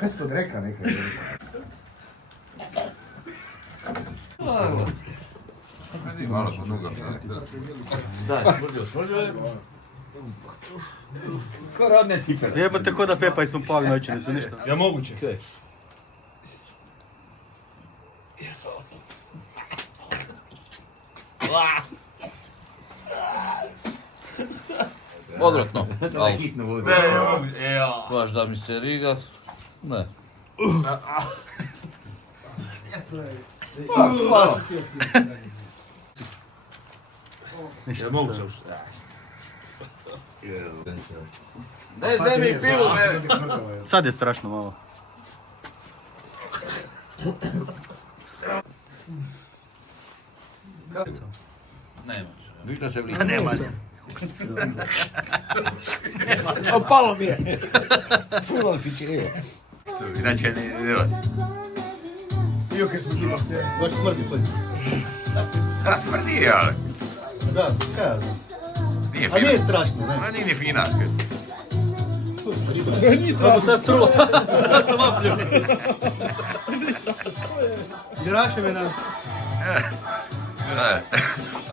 Kaj si to dreka nekaj? Malo smo nuga. Daj, smrdio je. Ko rodne cipele. Jebate ko da Pepa ispod pali noći, nisu ništa. Ja moguće. Odvratno. Da hitno vozi. Baš da mi se riga. Ne. Ja moguće ušte. Daj mi pivu. Sad je strašno malo. Nema. Viš da se vliče. Nema. Opalo mi je. Puno si čeo. Inače ne delazi. Bio kaj smo ti Baš smrdi to. Da smrdi, ali Da, kaj ja znam. nije A fina. nije strašno, ne? Ma nije ni fina. Kako sad strulo. Ja sam vapljio. Graše me na... Da.